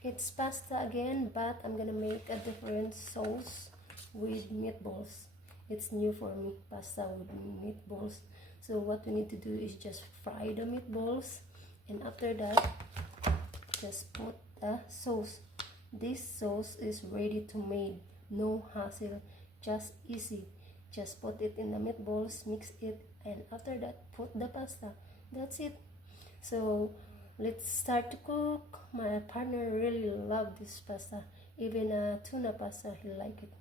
It's pasta again, but I'm gonna make a different sauce with meatballs. It's new for me, pasta with meatballs. So what we need to do is just fry the meatballs, and after that, just put the sauce. This sauce is ready to made, no hassle, just easy. Just put it in the meatballs, mix it, and after that, put the pasta. That's it. So let's start to cook. My partner really loved this pasta. Even tuna pasta, he liked it.